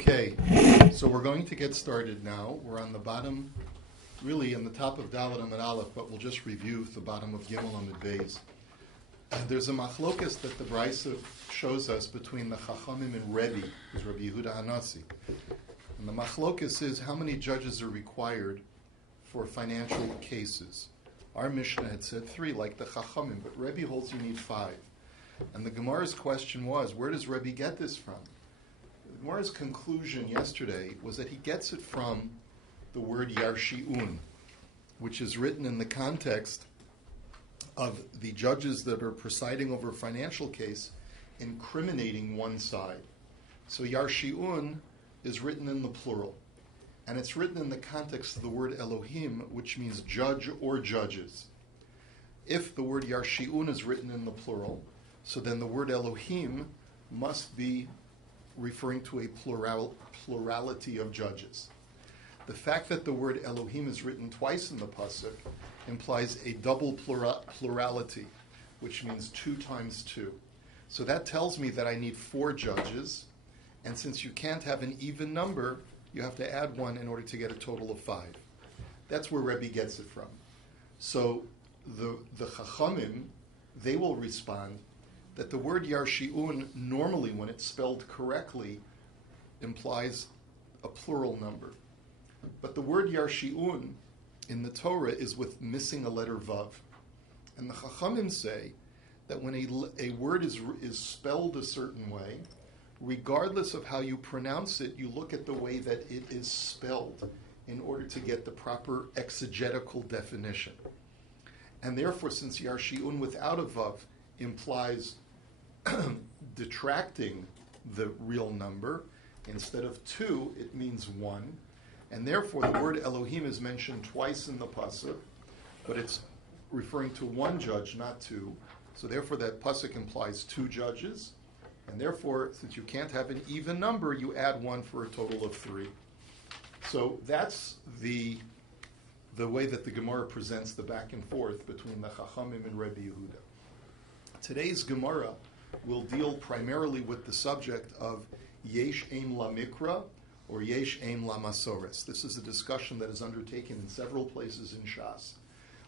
Okay, so we're going to get started now. We're on the bottom, really in the top of Dalet Amud Aleph, but we'll just review the bottom of Gimel Amud Beis. There's a machlokas that the Brisa shows us between the Chachamim and Rabbi, who's Rabbi Yehuda Hanassi. And the machlokas is how many judges are required for financial cases. Our Mishnah had said 3, like the Chachamim, but Rabbi holds you need 5. And the Gemara's question was, where does Rabbi get this from? The Gemara's conclusion yesterday was that he gets it from the word yarshi'un, which is written in the context of the judges that are presiding over a financial case incriminating one side. So yarshi'un is written in the plural, and it's written in the context of the word Elohim, which means judge or judges. If the word yarshi'un is written in the plural, so then the word Elohim must be referring to a plurality of judges. The fact that the word Elohim is written twice in the pasuk implies a double plurality, which means 2 times 2. So that tells me that I need 4 judges, and since you can't have an even number, you have to add 1 in order to get a total of 5. That's where Rebbe gets it from. So the Chachamim, they will respond that the word yarshi'un normally, when it's spelled correctly, implies a plural number. But the word yarshi'un in the Torah is with missing a letter vav. And the Chachamim say that when a word is spelled a certain way, regardless of how you pronounce it, you look at the way that it is spelled in order to get the proper exegetical definition. And therefore, since yarshi'un without a vav implies detracting the real number, instead of 2, it means 1. And therefore, the word Elohim is mentioned twice in the pasuk, but it's referring to 1 judge, not 2. So therefore, that pasuk implies 2 judges. And therefore, since you can't have an even number, you add 1 for a total of 3. So that's the way that the Gemara presents the back and forth between the Chachamim and Rabbi Yehuda. Today's Gemara will deal primarily with the subject of yesh aim la mikra or yesh aim la masores. This is a discussion that is undertaken in several places in Shas.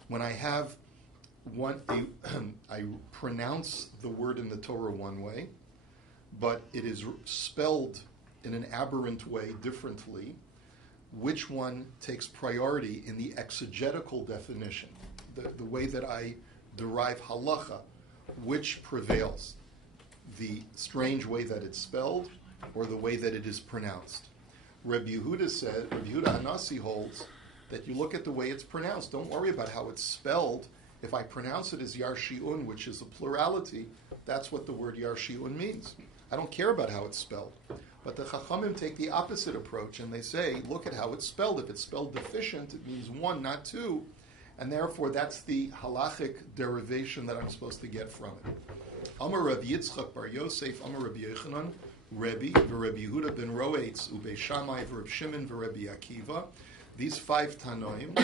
When I have I pronounce the word in the Torah one way, but it is spelled in an aberrant way differently. Which one takes priority in the exegetical definition, the way that I derive halacha? Which prevails? The strange way that it's spelled or the way that it is pronounced? Rabbi Yehuda Hanassi holds that you look at the way it's pronounced. Don't worry about how it's spelled. If I pronounce it as yarshi'un, which is a plurality, that's what the word yarshi'un means. I don't care about how it's spelled. But the Chachamim take the opposite approach, and they say, look at how it's spelled. If it's spelled deficient, it means 1, not 2. And therefore, that's the halachic derivation that I'm supposed to get from it. Amar Rabbi Yitzchak bar Yosef, Amar Rabbi Yochanan, Rabbi, v'Rabbi Yehuda ben Roetz, u'Bei Shammai, v'Rab Shimon, v'Rabbi Akiva. These 5 Tanoim,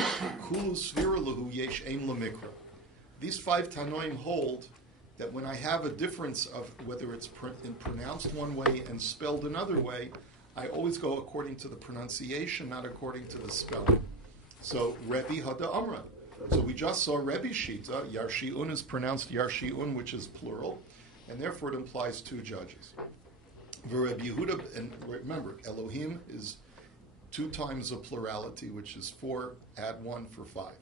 kulu svira lahu yesh ein lemikra. These 5 Tanoim hold that when I have a difference of whether it's pronounced one way and spelled another way, I always go according to the pronunciation, not according to the spelling. So, Rebbe Hada Amra. So we just saw Rebbe Shita. Yarshi'un is pronounced Yarshi'un, which is plural, and therefore it implies 2 judges. Rebbe Yehuda, and remember, Elohim is 2 times a plurality, which is 4, add 1 for 5.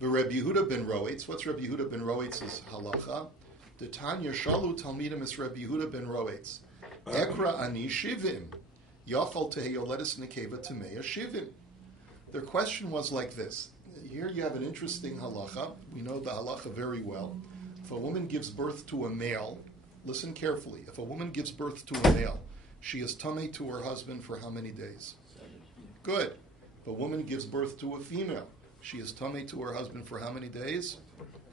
Rebbe Yehuda ben Roetz. What's Rebbe Yehuda ben Roetz's halacha? The Tanya Shalu Talmidim is Rebbe Yehuda ben Roetz. Ekra ani shivim. Yachal teheyoletis nekeva temeya shivim. Their question was like this. Here you have an interesting halacha. We know the halacha very well. If a woman gives birth to a male, listen carefully. If a woman gives birth to a male, she is tamei to her husband for how many days? 7. Good. If a woman gives birth to a female, she is tamei to her husband for how many days?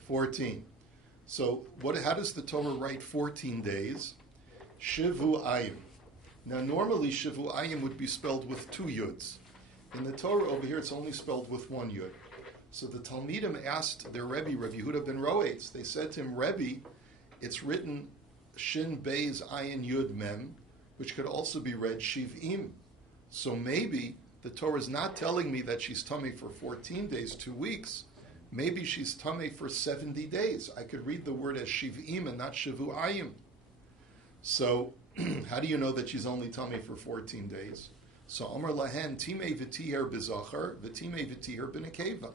14. So how does the Torah write 14 days? Shivu ayim. Now normally shivu ayim would be spelled with 2 yuds. In the Torah over here it's only spelled with 1 yud. So the Talmidim asked their Rebbe, Rabbi Yehuda ben Roetz, they said to him, Rebbe, it's written Shin Beis Ayin Yud Mem, which could also be read shiv'im. So maybe the Torah is not telling me that she's tummy for 14 days, 2 weeks. Maybe she's tummy for 70 days. I could read the word as shiv'im and not shavu'ayim. So how do you know that she's only tummy for 14 days? So Omer lahen timei v'tiher b'zachar v'timei v'tiher b'nekeva.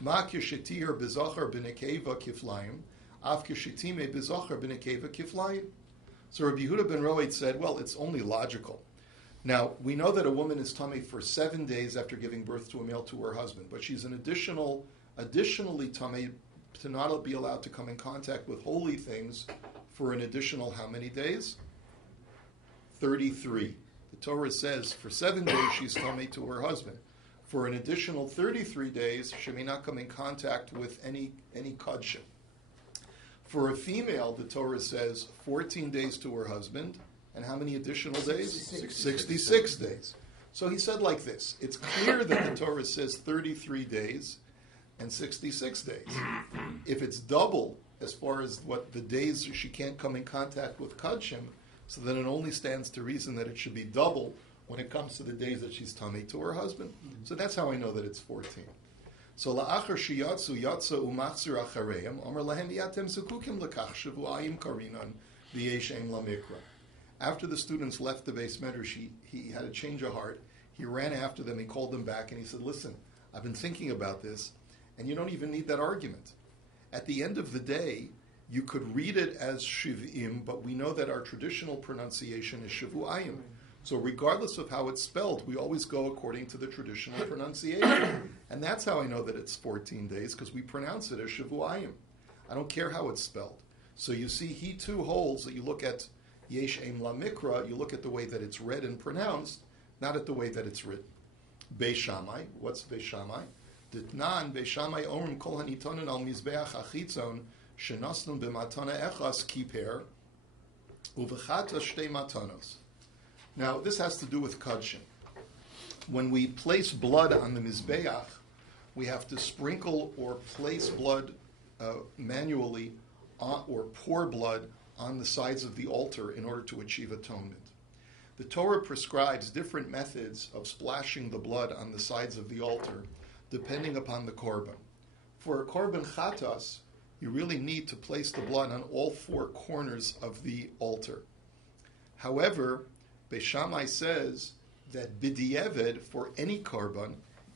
Ma k'shetiher b'zachar b'nekeva kiflayim, af k'shetimei b'zachar b'nekeva kiflayim. So Rabbi Yehuda ben Roed said, well, it's only logical. Now, we know that a woman is tummy for 7 days after giving birth to a male to her husband, but she's additionally tummy to not be allowed to come in contact with holy things for an additional how many days? 33. The Torah says for 7 days she's tummy to her husband. For an additional 33 days, she may not come in contact with any kodshim. For a female, the Torah says 14 days to her husband, and how many additional days? 66 days. So he said like this, it's clear that the Torah says 33 days and 66 days. If it's double as far as what the days she can't come in contact with kodshim, so then it only stands to reason that it should be double when it comes to the days that she's tummy to her husband. So that's how I know that it's 14. So la'achar shiyatsu yatsa umachzir achareim omer lahem yatem zukukim lekach shavuayim karinan v'yesh em lamikra. After the students left the base medrash, he had a change of heart. He ran after them, he called them back, and he said, listen, I've been thinking about this, and you don't even need that argument. At the end of the day, you could read it as shiv'im, but we know that our traditional pronunciation is shavuayim. So regardless of how it's spelled, we always go according to the traditional pronunciation. And that's how I know that it's 14 days, because we pronounce it as shavuayim. I don't care how it's spelled. So you see, he too holds that you look at yesh em la mikra, you look at the way that it's read and pronounced, not at the way that it's written. Beis Shammai, what's Beis Shammai? Ditnan Beis Shammai omrim kol hanitonin al mizbeach achitzon shenosnun b'matana echas kiper uvechata shtei matanos. Now, this has to do with kodshim. When we place blood on the mizbeach, we have to sprinkle or place blood manually or pour blood on the sides of the altar in order to achieve atonement. The Torah prescribes different methods of splashing the blood on the sides of the altar depending upon the korban. For a korban chatas, you really need to place the blood on all four corners of the altar. However, Beis Shammai says that b'di'evid for any korban,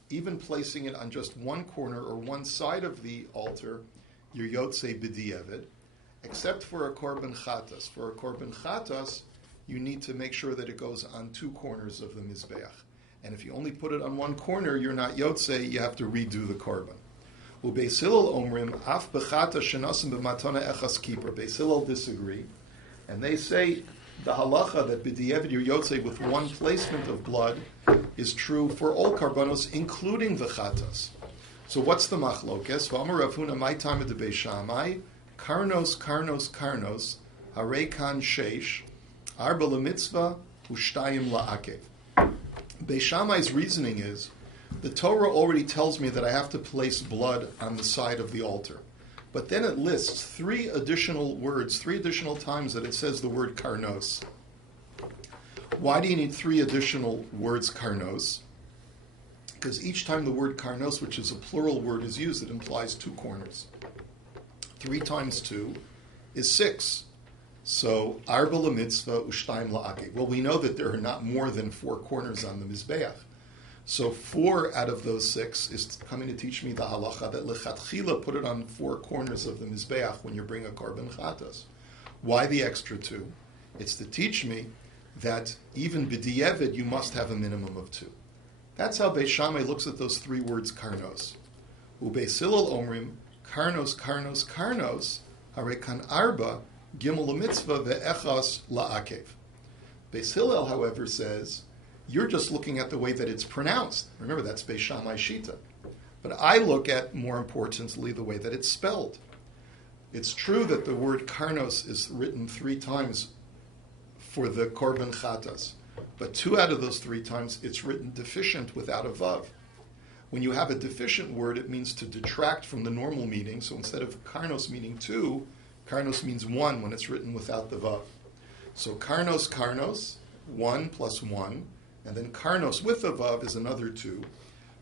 even placing it on just one corner or one side of the altar, you're yotzei b'di'evid, except for a korban chatas. For a korban chatas, you need to make sure that it goes on two corners of the mizbeach. And if you only put it on one corner, you're not yotzei, you have to redo the korban. Ubeis Hillel omrim, af b'chata shenasim b'matana echas kippur. Beis Hillel disagree, and they say the halacha that b'di'evid you're yotzei with one placement of blood is true for all karbanos, including the chatas. So what's the machlokes? V'amar Rav Huna my time at the Beis Shammai, karnos, harei kan sheish, arba lemitzvah, ushtayim la'akev. Beis Shammai's reasoning is, the Torah already tells me that I have to place blood on the side of the altar. But then it lists three additional words, 3 additional times that it says the word karnos. Why do you need 3 additional words karnos? Because each time the word karnos, which is a plural word, is used, it implies 2 corners. 3 times 2 is 6. So, arba lemitzvah ushtayim la'akev. Well, we know that there are not more than 4 corners on the mizbeach. So 4 out of those 6 is coming to teach me the halacha that lechatchila put it on 4 corners of the mizbeach when you bring a korban chatas. Why the extra 2? It's to teach me that even b'di'evid you must have a minimum of 2. That's how Beis Shammai looks at those 3 words karnos. Ubeis Hillel omrim karnos harei kan arba gimel lemitzvah ve'echas la'akev. Beis Hillel, however, says you're just looking at the way that it's pronounced. Remember, that's Beis Shammai Shita. But I look at, more importantly, the way that it's spelled. It's true that the word karnos is written 3 times for the korban chatas, but 2 out of those 3 times it's written deficient without a vav. When you have a deficient word, it means to detract from the normal meaning. So instead of karnos meaning 2, karnos means 1 when it's written without the vav. So karnos, 1 plus 1, and then karnos with the vav is another 2.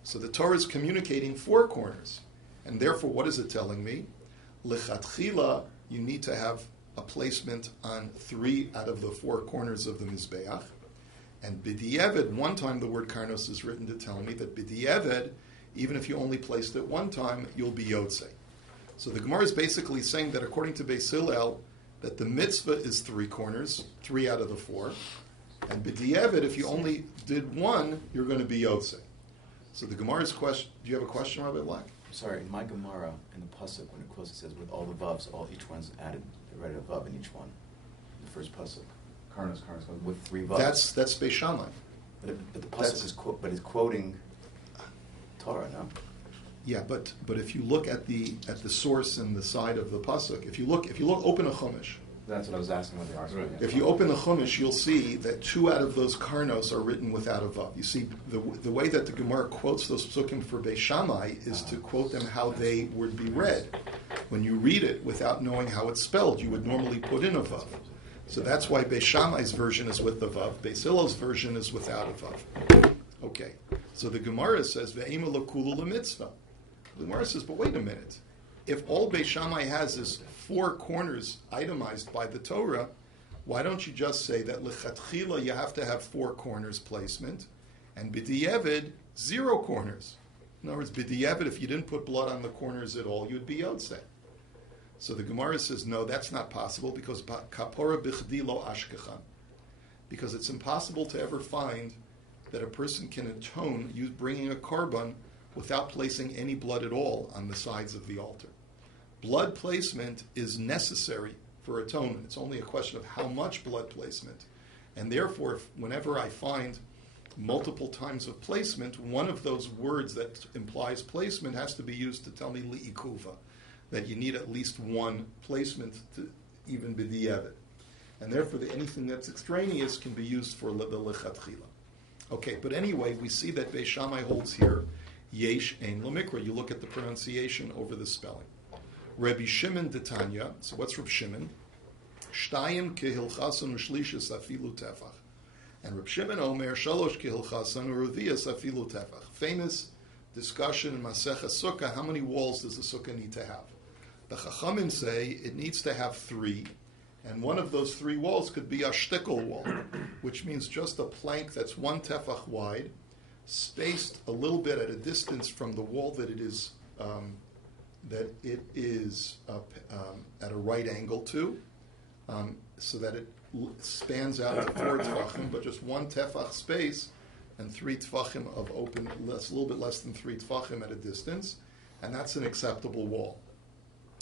So the Torah is communicating 4 corners. And therefore, what is it telling me? Lechatchila, you need to have a placement on 3 out of the 4 corners of the Mizbeach. And b'di'eved, one time the word karnos is written to tell me that b'di'eved, even if you only placed it one time, you'll be yotzei. So the Gemara is basically saying that according to Beis Hillel, that the mitzvah is 3 corners, 3 out of the 4. And b'di'eved, if you only did 1, you're going to be yotzei. So the Gemara's question, do you have a question, Rabbi Black? Sorry, in my Gemara, in the pasuk, when it quotes, it says with all the vavs, each one's added, they read a vav in each one. The first pasuk. Karnos, with 3 vavs. That's Beis Shammai. But the pasuk is quoting Torah, no? Yeah, but if you look at the source and the side of the pasuk, if you look, open a chumash. That's what I was asking what the argument. Right. If you open the chumash, you'll see that 2 out of those karnos are written without a vav. You see, the way that the Gemara quotes those psukim for Beis Shammai is to quote them how they would be read. When you read it without knowing how it's spelled, you would normally put in a vav. So that's why Beis Shammai's version is with the vav. Beis Hillel's version is without a vav. Okay. So the Gemara says ve'ema lakula lemitzvah. The Gemara says, but wait a minute. If all Beis Shammai has is 4 corners itemized by the Torah, why don't you just say that lechatchila you have to have 4 corners placement, and b'di'eved 0 corners? In other words, b'di'eved, if you didn't put blood on the corners at all, you'd be yotzei. So the Gemara says, no, that's not possible because kapora bichdi lo ashkechan. Because it's impossible to ever find that a person can atone bringing a korban without placing any blood at all on the sides of the altar. Blood placement is necessary for atonement. It's only a question of how much blood placement. And therefore, whenever I find multiple times of placement, one of those words that implies placement has to be used to tell me li'ikuva, that you need at least 1 placement to even b'di'eved. And therefore, anything that's extraneous can be used for the lechatchila. Okay, but anyway, we see that Beis Shammai holds here, yesh ein lemikra. You look at the pronunciation over the spelling. Rabbi Shimon Detanya, so what's Rabbi Shimon? Shtayim kehilchasan u'shlishis afilu tefach. And Rabbi Shimon Omer, shalosh kehilchasan u'ruviyas afilu tefach. Famous discussion in Masechah Sukkah, how many walls does the Sukkah need to have? The Chachamim say it needs to have 3, and one of those 3 walls could be a shtickle wall, which means just a plank that's 1 tefach wide, spaced a little bit at a distance from the wall that it is at a right angle to, so that it spans out to 4 tefachim, but just 1 tefach space and 3 tefachim of open, a little bit less than 3 tefachim at a distance, and that's an acceptable wall.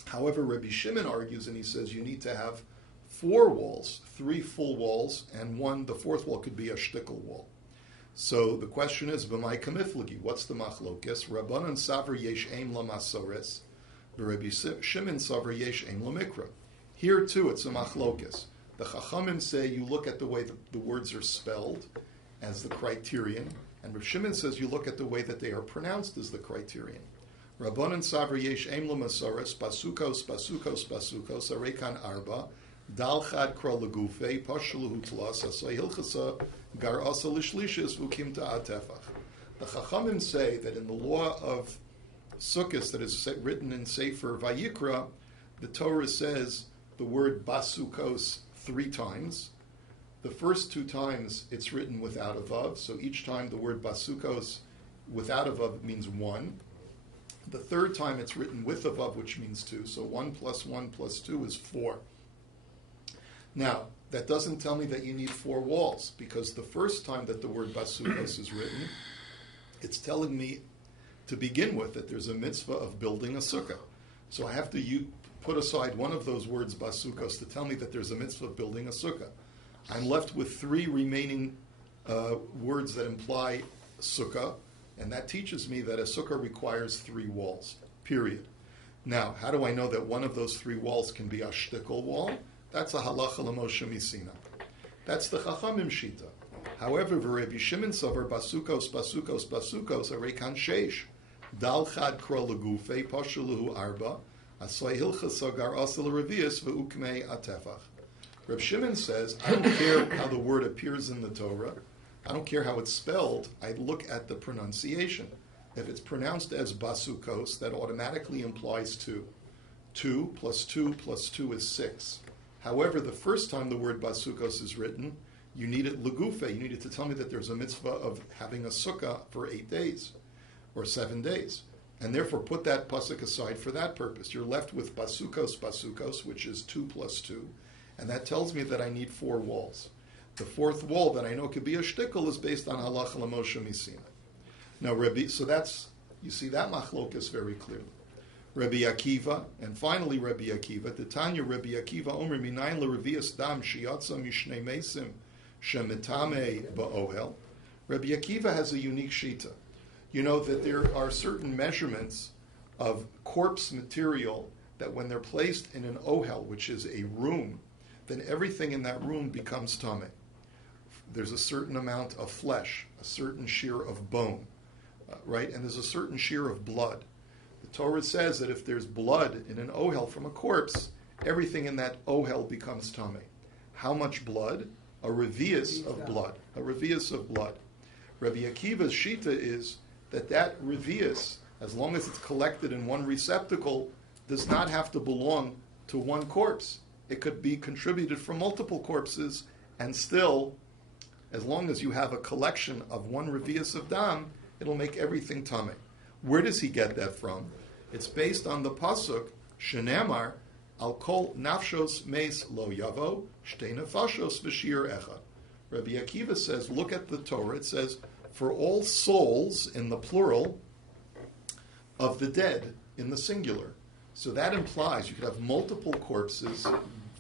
However, Rabbi Shimon argues, and he says you need to have 4 walls, 3 full walls, and the 4th wall could be a shtickle wall. So the question is, b'may kamiflagi, what's the machlokes? Rabbanan savar yesh aim lamasores, Rabbi Shimon savar yesh aim lamikra. Here too, it's a machlokes. The Chachamim say you look at the way the words are spelled as the criterion, and Rabbi Shimon says you look at the way that they are pronounced as the criterion. Rabbanan savar yesh aim lamasores, basukos, arekan arba, dal chad kra legufe, pashluhu tlas, asay hilchasa, gar asa lishlishis, v'kim ta'at tefach. The Chachamim say that in the law of Sukkos that is written in Sefer Vayikra, the Torah says the word basukos 3 times. The first 2 times it's written without a vav, so each time the word basukos without a vav means 1. The 3rd time it's written with a vav, which means 2, so 1 plus 1 plus 2 is 4. Now, that doesn't tell me that you need 4 walls, because the first time that the word basukos is written, it's telling me to begin with that there's a mitzvah of building a sukkah. So I have to put aside one of those words, basukos, to tell me that there's a mitzvah of building a sukkah. I'm left with 3 remaining words that imply sukkah, and that teaches me that a sukkah requires 3 walls, period. Now, how do I know that one of those 3 walls can be a shtickle wall? That's a halacha l'Moshe Misina. That's the Chachamim Shita. However, Rabbi Shimon savar basukos arekan sheish. Dal chad kra legufe, pashuluhu arba, asay hilchasa gar asal revius ve'ukmei atefach. Reb Shimon says, I don't care how the word appears in the Torah. I don't care how it's spelled. I look at the pronunciation. If it's pronounced as basukos, that automatically implies 2. 2 plus 2 plus 2 is 6. However, the first time the word basukos is written, you need it legufe. You need it to tell me that there's a mitzvah of having a sukkah for 8 days or 7 days. And therefore put that pasuk aside for that purpose. You're left with basukos, which is 2 plus 2. And that tells me that I need 4 walls. The fourth wall that I know could be a shtickle is based on halacha l'moshe misina. Now, so that's, you see that machlokas very clearly. Rabbi Akiva, and finally Rabbi Akiva, the Tanya Rabbi Akiva Omer minayin l'revias dam shiyatza mishnei mesim shemitame ba'ohel. Rabbi Akiva has a unique shita. You know that there are certain measurements of corpse material that when they're placed in an ohel, which is a room, then everything in that room becomes tameh. There's a certain amount of flesh, a certain shear of bone, right? And there's a certain shear of blood. The Torah says that if there's blood in an ohel from a corpse, everything in that ohel becomes tameh. How much blood? A revius of blood. A revius of blood. Rabbi Akiva's shita is that revius, as long as it's collected in one receptacle, does not have to belong to one corpse. It could be contributed from multiple corpses, and still, as long as you have a collection of one revius of dam, it'll make everything tameh. Where does he get that from? It's based on the pasuk, Shenamar, al kol nafshos meis lo yavo, shtei nefashos v'shir echad. Rabbi Akiva says, look at the Torah, it says, for all souls, in the plural, of the dead, in the singular. So that implies you could have multiple corpses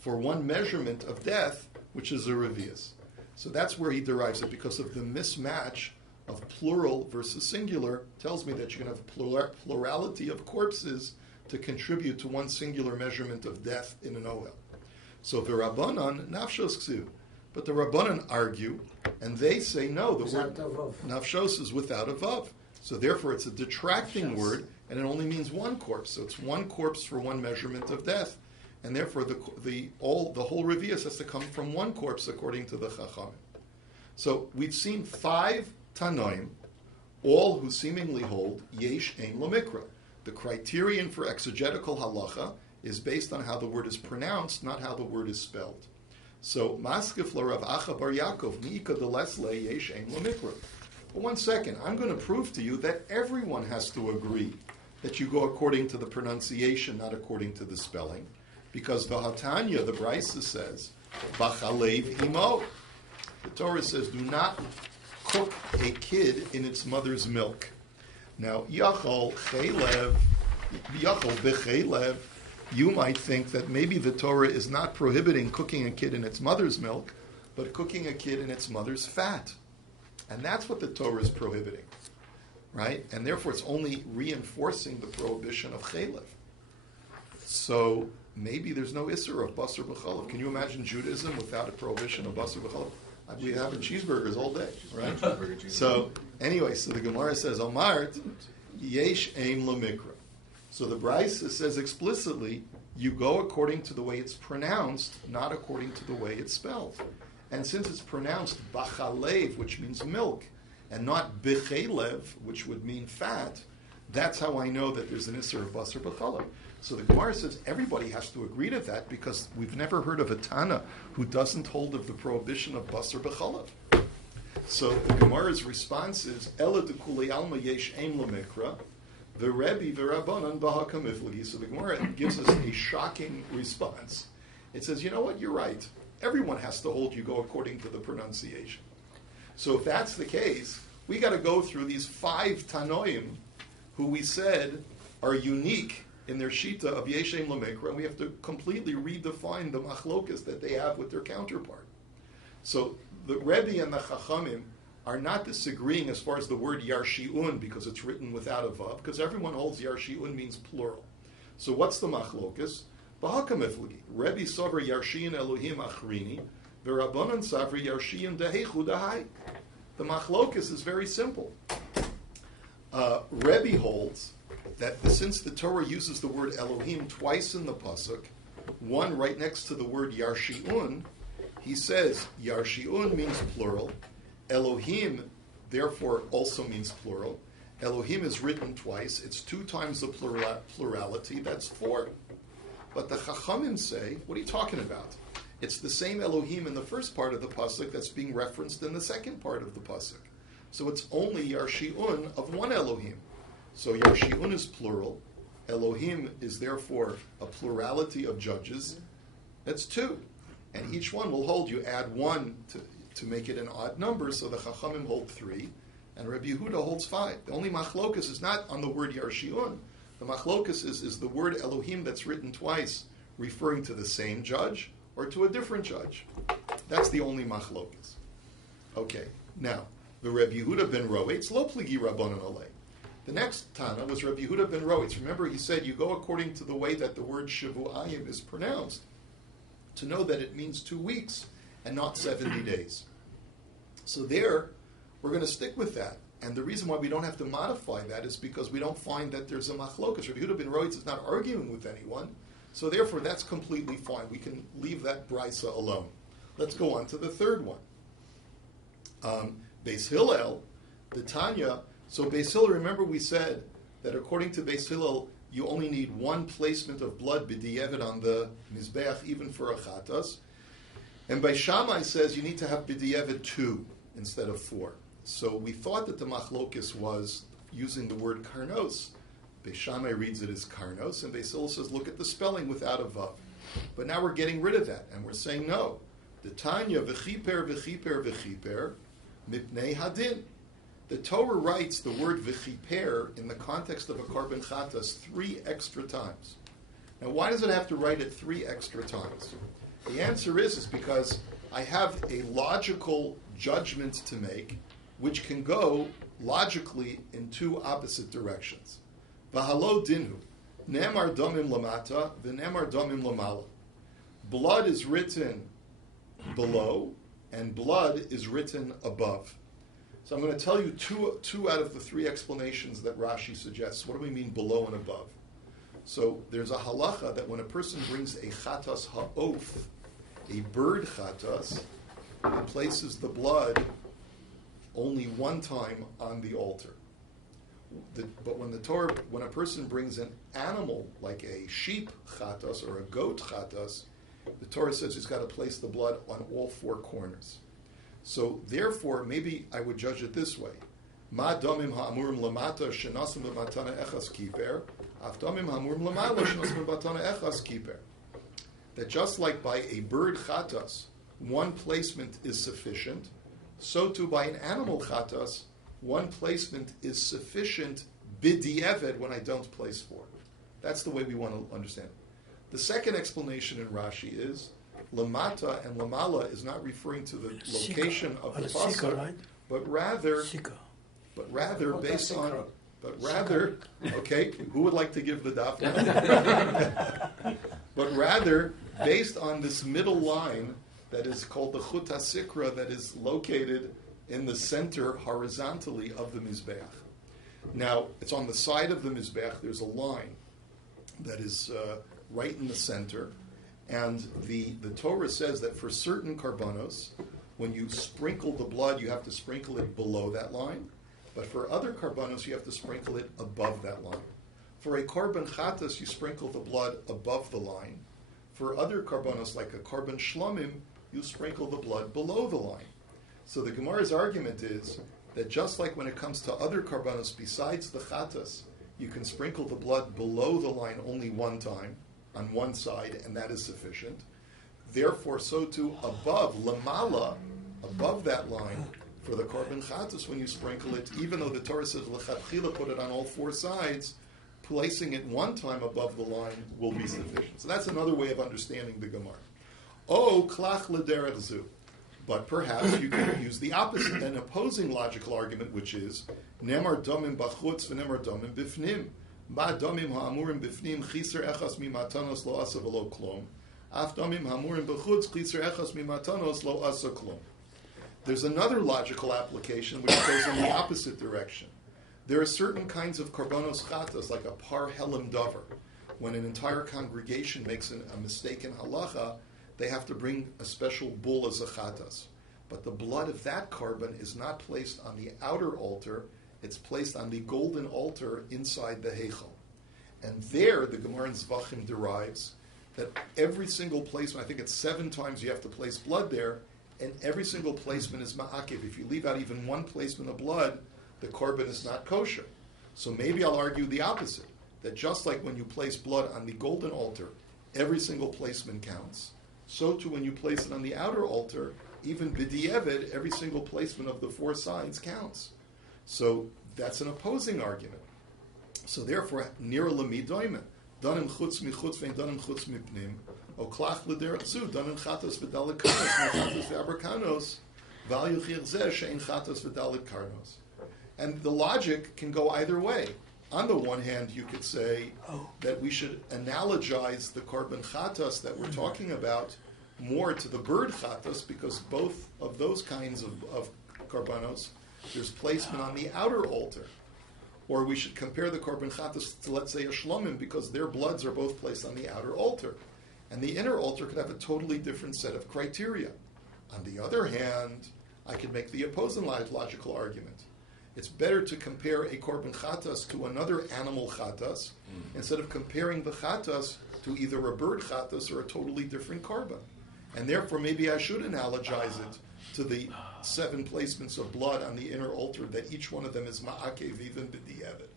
for one measurement of death, which is a revius. So that's where he derives it, because of the mismatch of plural versus singular, tells me that you can have plurality of corpses to contribute to one singular measurement of death in an ohel. So v'Rabbanan nafshos ksiv. But the Rabbanan argue, and they say no, the word nafshos is without a vav. So therefore it's a detracting word, and it only means one corpse. So it's one corpse for one measurement of death. And therefore the whole revius has to come from one corpse according to the Chachamim. So we've seen 5 Tanoim, all who seemingly hold yesh ein lamikra. The criterion for exegetical halacha is based on how the word is pronounced, not how the word is spelled. So maskif la Rav Acha bar Yaakov miika delesle yesh ein lamikra. But one second, I'm going to prove to you that everyone has to agree that you go according to the pronunciation, not according to the spelling. Because Vahatanya, the Brisa says, Bachalev imo. The Torah says, do not cook a kid in its mother's milk. Now, Yachol bechelev, you might think that maybe the Torah is not prohibiting cooking a kid in its mother's milk, but cooking a kid in its mother's fat. And that's what the Torah is prohibiting, right? And therefore it's only reinforcing the prohibition of chelev. So maybe there's no isser of basar b'chalav. Can you imagine Judaism without a prohibition of basar b'chalav? We have cheeseburgers all day, right? So anyway, so the Gemara says, Omart, yesh ein lamikra. So the Brisa says explicitly, you go according to the way it's pronounced, not according to the way it's spelled. And since it's pronounced bachalev, which means milk, and not bechelev, which would mean fat, that's how I know that there's an isser of basar b'chalav. So the Gemara says everybody has to agree to that, because we've never heard of a Tana who doesn't hold of the prohibition of basar b'chalav. So the Gemara's response is, Ela dekulei alma yesh ein lamikra, v'Rebbi v'Rabbanan b'hakam iflagi. So the Gemara gives us a shocking response. It says, you know what, you're right. Everyone has to hold you go according to the pronunciation. So if that's the case, we got to go through these 5 Tanoim who we said are unique in their shita of yesh ein lamikra, and we have to completely redefine the machlokas that they have with their counterpart. So the Rebbe and the Chachamim are not disagreeing as far as the word yarshi'un, because it's written without a vav, because everyone holds yarshi'un means plural. So what's the machlokas? B'hakam iflagi. Rebbe savar yarshi'un Elohim achrini, v'Rabbanan savri yarshi'un dehechu dahai. The machlokas is very simple. Rebbe holds that since the Torah uses the word Elohim twice in the pasuk, one right next to the word Yarshi'un, he says Yarshi'un means plural. Elohim, therefore, also means plural. Elohim is written twice. It's 2 times the plurality. That's 4. But the Chachamim say, what are you talking about? It's the same Elohim in the first part of the pasuk that's being referenced in the second part of the pasuk. So it's only Yarshi'un of one Elohim. So Yarshi'un is plural. Elohim is therefore a plurality of judges. That's 2. And each one will hold, you add 1 to make it an odd number, so the Chachamim hold 3, and Rabbi Yehuda holds 5. The only machlokus is not on the word Yarshi'un. The machlokus is the word Elohim that's written twice, referring to the same judge or to a different judge. That's the only machlokus. Okay, now, the Rabbi Yehuda ben Roetz, lo pligi rabbanon alei. The next Tana was Rabbi Yehuda ben Roetz. Remember, he said, you go according to the way that the word Shavuayim is pronounced, to know that it means 2 weeks and not 70 days. So there, we're going to stick with that. And the reason why we don't have to modify that is because we don't find that there's a machlokas. Rabbi Yehuda ben Roetz is not arguing with anyone, so therefore that's completely fine. We can leave that brisa alone. Let's go on to the third one. Beis Hillel, the Tanya. So Beis Hillel, remember we said that according to Beis Hillel, you only need 1 placement of blood b'di'evet on the mizbeach, even for a chatas. And by Shammai says you need to have b'di'evet 2 instead of 4. So we thought that the machlokis was using the word karnos. Beis Shammai reads it as karnos, and Beis Hillel says look at the spelling without a vav. But now we're getting rid of that, and we're saying no. The Tanya v'chiper v'chiper v'chiper mipnei hadin. The Torah writes the word v'chiper in the context of a korban chatas 3 extra times. Now, why does it have to write it 3 extra times? The answer is because I have a logical judgment to make, which can go logically in 2 opposite directions. V'halo dinu, nemar domim lamata, v'nemar domim lamala. Blood is written below, and blood is written above. So I'm going to tell you two out of the 3 explanations that Rashi suggests. What do we mean below and above? So there's a halacha that when a person brings a chatas ha'of, a bird chatas, he places the blood only 1 time on the altar. But when a person brings an animal like a sheep chatas or a goat chatas, the Torah says he's got to place the blood on all 4 corners. So therefore, maybe I would judge it this way: Ma damim ha'amurim lamata shenasim b'matana echas kiper, af damim ha'amurim lamala shenasim b'matana echas kiper. That just like by a bird chatas, 1 placement is sufficient, so too by an animal chatas, 1 placement is sufficient b'di'eved when I don't place 4. That's the way we want to understand it. The second explanation in Rashi is Lamata and Lamala is not referring to the location of the pasuk, right? but rather based on. But rather, okay, who would like to give the daf? But rather, based on this middle line that is called the Chut HaSikra, that is located in the center horizontally of the Mizbeach. Now, it's on the side of the Mizbeach, there's a line that is right in the center, and the Torah says that for certain karbanos, when you sprinkle the blood, you have to sprinkle it below that line, but for other karbanos, you have to sprinkle it above that line. For a korban chatas, you sprinkle the blood above the line. For other karbanos, like a korban shlomim, you sprinkle the blood below the line. So the Gemara's argument is that just like when it comes to other karbanos besides the chatas, you can sprinkle the blood below the line only 1 time, on one side, and that is sufficient. Therefore, so too above, lamala, above that line, for the korban chatas, when you sprinkle it, even though the Torah says lechatchila, put it on all 4 sides, placing it 1 time above the line will be sufficient. So that's another way of understanding the Gemara. Oh, klach l'derech zu. But perhaps you can use the opposite, an opposing logical argument, which is nemar domim bachutz v'nemar domim bifnim. Ma domim ha'amurim bifnim chiser echas mimatanos lo asa v'lo klom. Af domim ha'amurim b'chutz chiser echas mimatanos lo asa klom. There's another logical application which goes in the opposite direction. There are certain kinds of karbanos chatas, like a par helim davar, when an entire congregation makes a mistake in halacha, they have to bring a special bull as a chatas. But the blood of that carbon is not placed on the outer altar, it's placed on the golden altar inside the heichal. And there, the Gemara in Zvachim derives that every single placement, I think it's 7 times you have to place blood there, and every single placement is ma'akiv. If you leave out even one placement of blood, the carbon is not kosher. So maybe I'll argue the opposite, that just like when you place blood on the golden altar, every single placement counts, so too when you place it on the outer altar, even b'di'evid, every single placement of the 4 sides counts. So that's an opposing argument. So therefore, nira l'midoyme, danim chutz michutz vein danim chutz mipnim, o klach l'derech zu, danim chatos v'dalit karnos, chatos v'abrakanos, val yuchir zeh she'en chatos v'dalit karnos. And the logic can go either way. On the one hand, you could say that we should analogize the korban chatos that we're talking about more to the bird chatos, because both of those kinds of korbanos, there's placement on the outer altar. Or we should compare the korban chatos to, let's say, a shlomim, because their bloods are both placed on the outer altar. And the inner altar could have a totally different set of criteria. On the other hand, I could make the opposing logical argument. It's better to compare a korban chatas to another animal chatas instead of comparing the chatas to either a bird chatas or a totally different korban. And therefore, maybe I should analogize it to the 7 placements of blood on the inner altar, that each one of them is ma'akev, even b'di'evid.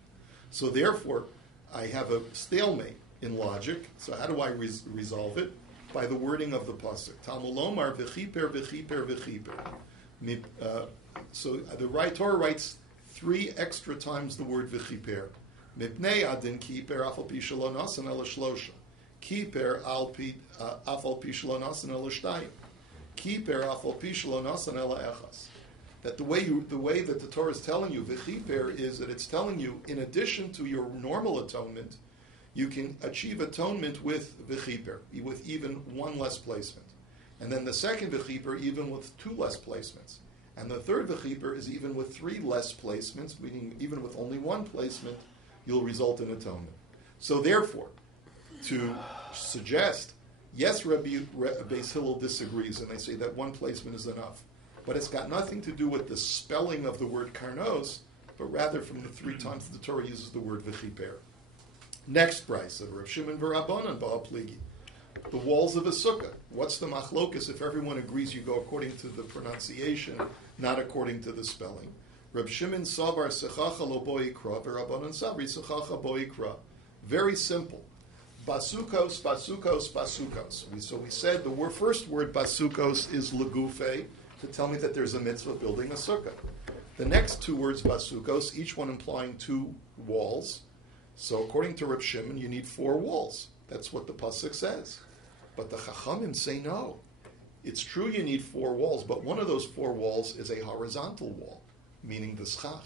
So therefore, I have a stalemate in logic. So how do I resolve it? By the wording of the pasuk. Talmud lomar v'chiper v'chiper v'chiper. So the Torah writes 3 extra times the word v'chiper. Mipnei adin kiper afal pi shelo nasan ela shlosha. Kiper afal pi shelo nasan ela shtayim. Kiper afal pi shelo nasan ela echas. That the way that the Torah is telling you v'chiper is that it's telling you, in addition to your normal atonement, you can achieve atonement with v'chiper, with even 1 less placement. And then the second v'chiper, even with 2 less placements. And the third v'chiper is even with 3 less placements, meaning even with only 1 placement, you'll result in atonement. So therefore, to suggest, yes, Rabbi Beis Hillel disagrees, and they say that 1 placement is enough. But it's got nothing to do with the spelling of the word karnos, but rather from the 3 times the Torah uses the word v'chiper. Next price of Rav Shimon v'Rabbanan ba'apligi. The walls of a sukkah. What's the machlokus if everyone agrees you go according to the pronunciation, not according to the spelling? Reb Shimon savar sechacha lo bo yikra, v'Rabbanan sabri sechacha bo yikra. Very simple. Basukos, basukos, basukos. So we said the first word basukos is legufe, to tell me that there's a mitzvah of building a sukkah. The next 2 words basukos, each one implying 2 walls. So according to Reb Shimon, you need 4 walls. That's what the pasuk says. But the Chachamim say no. It's true you need 4 walls, but one of those 4 walls is a horizontal wall, meaning the schach.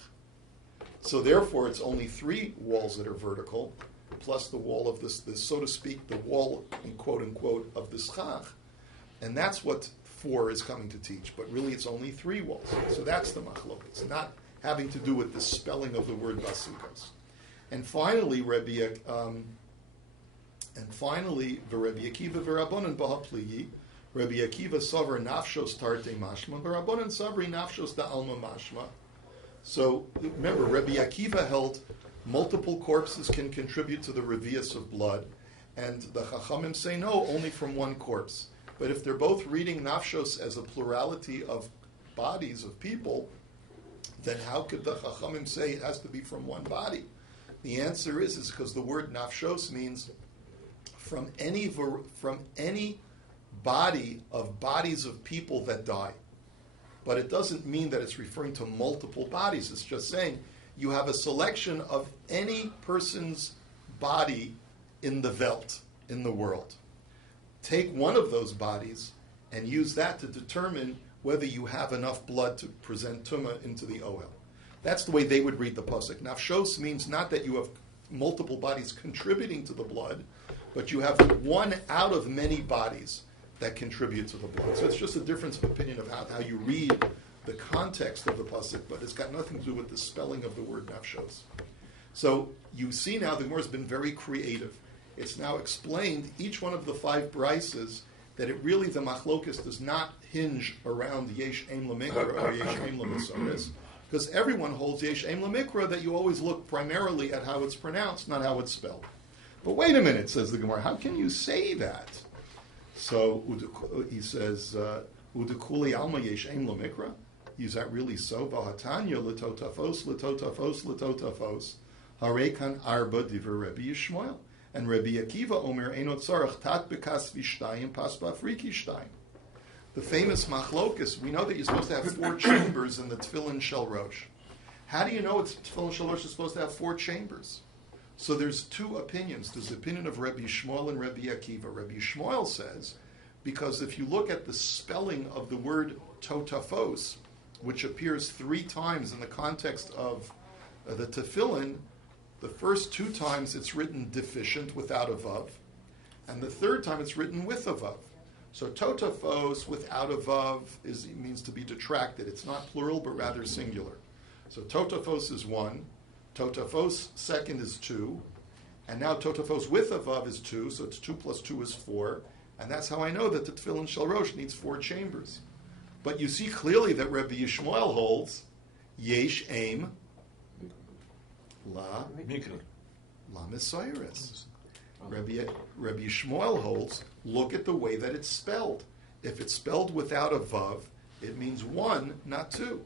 So therefore, it's only 3 walls that are vertical, plus the wall of this, so to speak, the wall, in quote unquote, of the schach. And that's what 4 is coming to teach. But really, it's only 3 walls. So that's the machlok. It's not having to do with the spelling of the word basukos. And finally, Rabbi Akiva v'Rabbanan b'hapligi. Rabbi Akiva savar nafshos tarte mashma, v'Rabbanan sabri nafshos da'alma mashma. So remember, Rabbi Akiva held multiple corpses can contribute to the revius of blood, and the Chachamim say no, only from 1 corpse. But if they're both reading nafshos as a plurality of bodies of people, then how could the Chachamim say it has to be from 1 body? The answer is because the word nafshos means from any body of bodies of people that die. But it doesn't mean that it's referring to multiple bodies. It's just saying you have a selection of any person's body in the Welt, in the world. Take one of those bodies and use that to determine whether you have enough blood to present tumah into the ohel. That's the way they would read the pasuk. Nafshos means not that you have multiple bodies contributing to the blood, but you have 1 out of many bodies that contribute to the blood. So it's just a difference of opinion of how you read the context of the pasuk, but it's got nothing to do with the spelling of the word nafshos. So you see now the Gemara has been very creative. It's now explained each one of the 5 brises that it really, the machlokus does not hinge around yesh aim lemikra or yesh aim lemesoris, because everyone holds yesh aim lemikra that you always look primarily at how it's pronounced, not how it's spelled. But wait a minute, says the Gemara, how can you say that? So he says, Udekuli alma yesh aim lemikra? Is that really so? V'hatanya l'totafos, l'totafos, l'totafos. Harekan arba diver Rabbi Yishmael. And Rabbi Akiva omer enot tzarech tat bekas vishtayim pas b'afriki shtayim. The famous machlokus, we know that you're supposed to have 4 chambers in the tefillin shel rosh. How do you know it's tefillin shel rosh is supposed to have 4 chambers? So there's 2 opinions. There's the opinion of Rabbi Yishmael and Rabbi Akiva. Rabbi Yishmael says, because if you look at the spelling of the word totafos, which appears 3 times in the context of the tefillin, the first 2 times it's written deficient without a vav, and the 3rd time it's written with a vav. So totafos without a vav means to be detracted. It's not plural, but rather singular. So totafos is 1, totafos second is 2, and now totafos with a vav is 2, so it's 2 plus 2 is 4, and that's how I know that the tefillin shel rosh needs 4 chambers. But you see clearly that Rabbi Yishmael holds yesh aim la Messiris. Rabbi Yishmael holds, look at the way that it's spelled. If it's spelled without a vav, it means 1, not 2.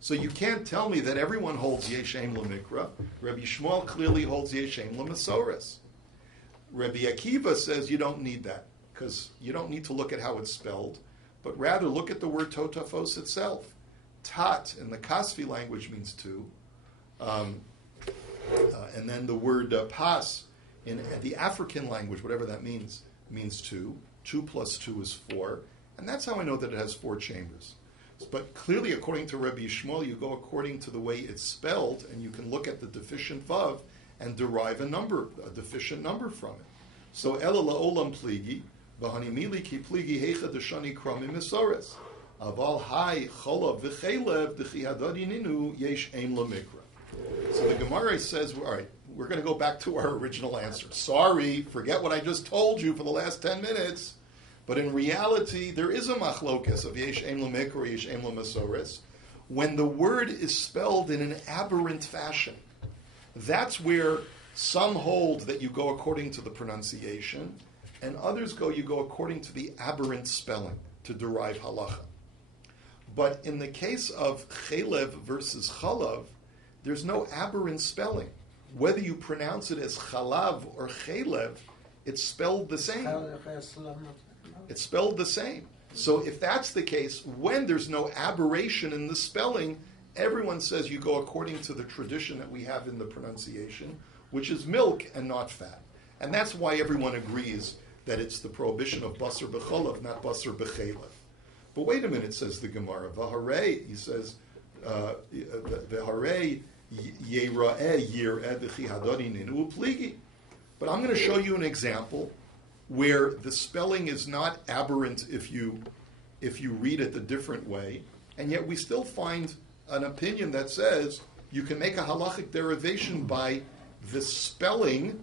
So you can't tell me that everyone holds yesh aim lemikra. Rabbi Yishmael clearly holds yesh aim lemesoris. Rabbi Akiva says you don't need that, because you don't need to look at how it's spelled, but rather look at the word totafos itself. Tat in the Kasvi language means 2, and then the word pas in the African language, whatever that means 2. 2 plus 2 is 4, and that's how I know that it has 4 chambers. But clearly, according to Rabbi Yishmael, you go according to the way it's spelled, and you can look at the deficient vav and derive a deficient number from it. So ela la'olam pligi. V'hanimili ki pligi heicha deshani krami misoris. Aval hai cholav v'chelev d'chihadadi ninu yesh aim lemikra. So the Gemara says, all right, we're going to go back to our original answer. Sorry, forget what I just told you for the last 10 minutes. But in reality, there is a machlokas of yesh aim lemikra or yesh aim lemesoris. When the word is spelled in an aberrant fashion, that's where some hold that you go according to the pronunciation, and others you go according to the aberrant spelling to derive halacha. But in the case of chelev versus chalav, there's no aberrant spelling. Whether you pronounce it as chalav or chelev, it's spelled the same. It's spelled the same. So if that's the case, when there's no aberration in the spelling, everyone says you go according to the tradition that we have in the pronunciation, which is milk and not fat. And that's why everyone agrees that it's the prohibition of basar b'cholav, not basar b'chelev. But wait a minute, says the Gemara. V'harei, he says, v'harei yera'eh yir'eh d'chi hadari ninu u'pligi. But I'm going to show you an example where the spelling is not aberrant if you read it a different way, and yet we still find an opinion that says you can make a halachic derivation by the spelling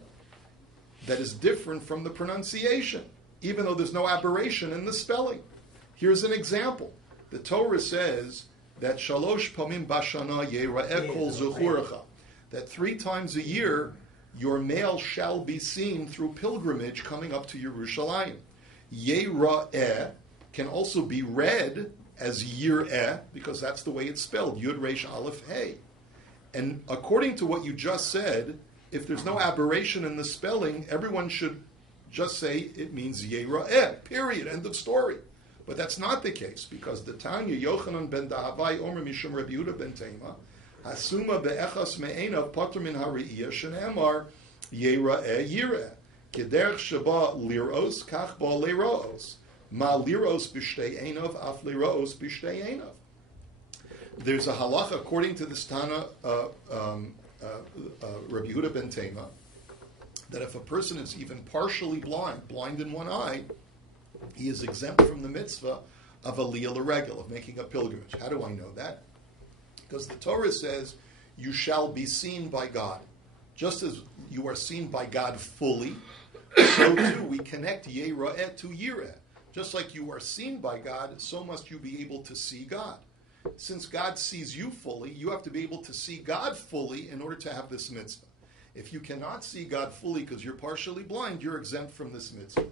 that is different from the pronunciation, even though there's no aberration in the spelling. Here's an example. The Torah says that shalosh pamim bashana yera'eh kol zuchurecha, that 3 times a year your male shall be seen through pilgrimage coming up to Yerushalayim. Yera'eh can also be read as yir'eh, because that's the way it's spelled, Yud Resh Aleph Hey. And according to what you just said, if there's no aberration in the spelling, everyone should just say it means Yera'eh, period, end of story. But that's not the case, because the Tanya Yochanan ben Dahavai Omer Mishum Rabbi Yehuda ben Tema Hasuma be'echas me'enav patur min ha're'iyah shene'emar Yera'eh Yireh kederch sheba liros kach ba liros ma liros b'shtei einav af liros b'shtei einav. There's a halacha according to this Tana Rabbi Yehuda ben Tema, that if a person is even partially blind in one eye, he is exempt from the mitzvah of aliyah l'regel, of making a pilgrimage. How do I know that? Because the Torah says, you shall be seen by God. Just as you are seen by God fully, so too we connect Yera'eh to Yireh. Just like you are seen by God, so must you be able to see God. Since God sees you fully, you have to be able to see God fully in order to have this mitzvah. If you cannot see God fully because you're partially blind, you're exempt from this mitzvah.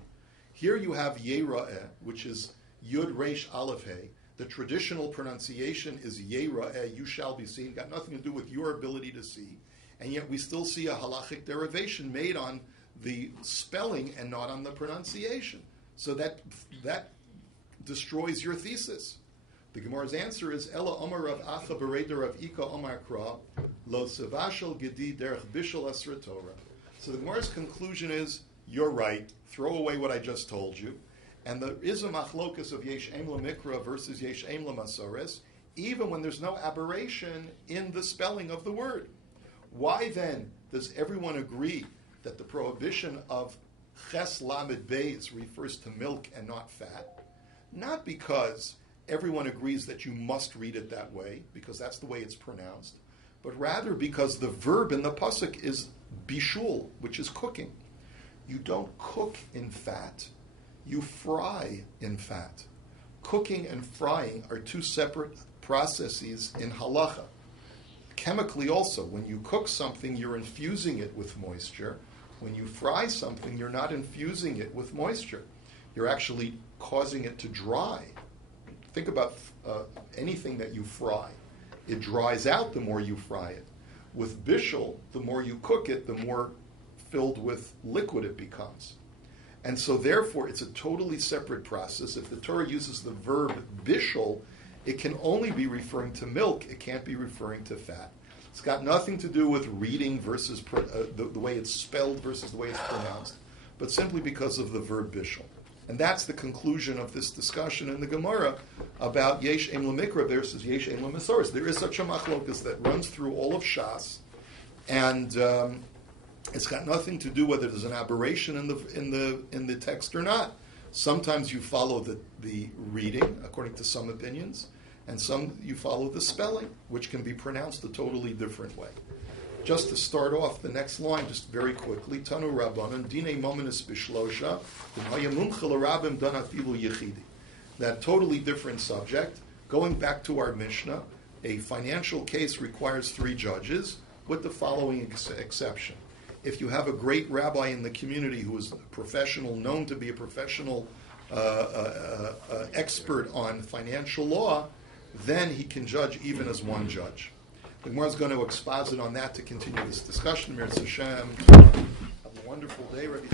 Here you have Yera'eh, which is Yud Resh Aleph He. The traditional pronunciation is Yera'eh, you shall be seen. Got nothing to do with your ability to see. And yet we still see a halachic derivation made on the spelling and not on the pronunciation. So that destroys your thesis. The Gemara's answer is Ella Omar Rav Acha Bereder Rav Ika Omar Kra Lo Sevashel Gedi Derech Bishul Asra Torah. So the Gemara's conclusion is, you're right, throw away what I just told you. And there is a machlokas of Yesh Eim Mikra versus Yesh Eim Masores, even when there's no aberration in the spelling of the word. Why then does everyone agree that the prohibition of Ches Lamed Beis refers to milk and not fat? Not because everyone agrees that you must read it that way, because that's the way it's pronounced, but rather because the verb in the pasuk is bishul, which is cooking. You don't cook in fat, you fry in fat. Cooking and frying are two separate processes in halacha. Chemically also, when you cook something, you're infusing it with moisture. When you fry something, you're not infusing it with moisture. You're actually causing it to dry. Think about anything that you fry. It dries out the more you fry it. With bishul, the more you cook it, the more filled with liquid it becomes. And so therefore, it's a totally separate process. If the Torah uses the verb bishul, it can only be referring to milk. It can't be referring to fat. It's got nothing to do with reading versus the way it's spelled versus the way it's pronounced, but simply because of the verb bishul. And that's the conclusion of this discussion in the Gemara about Yesh Eim L'Mikra versus Yesh Eim L'Masoros. There is such a machlokas that runs through all of Shas, and it's got nothing to do whether there's an aberration in the text or not. Sometimes you follow the reading, according to some opinions, and some you follow the spelling, which can be pronounced a totally different way. Just to start off the next line, just very quickly, Tanu Rabbanan, Dine Mominus Bishlosha, Rabim Danafilu Yechidi. That totally different subject. Going back to our Mishnah, a financial case requires 3 judges, with the following exception. If you have a great rabbi in the community who is a professional, known to be a professional expert on financial law, then he can judge even as one judge. The Gemara is going to exposit on that to continue this discussion. Mir Hashem. Have a wonderful day, Rabbi.